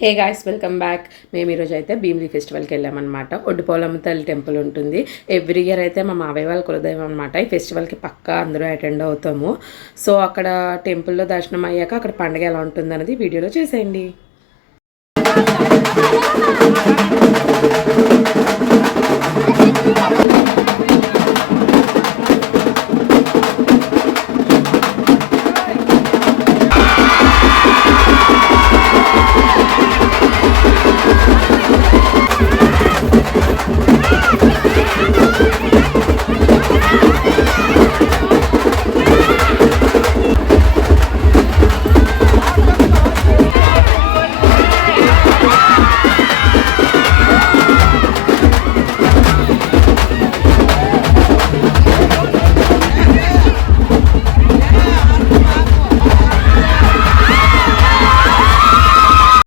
Hey guys, welcome back. మేము ఈరోజు అయితే భీమిలి ఫెస్టివల్కి వెళ్ళామన్నమాట. ఒడ్డుపోలమ్మ తల్లి టెంపుల్ ఉంటుంది. ఎవ్రీ ఇయర్ అయితే మా మావయ్య వాళ్ళ కులదైవం అనమాట. ఈ ఫెస్టివల్కి పక్కా అందరూ అటెండ్ అవుతాము. సో అక్కడ టెంపుల్లో దర్శనం అయ్యాక అక్కడ పండుగ ఎలా ఉంటుంది అనేది వీడియోలో చూసేయండి.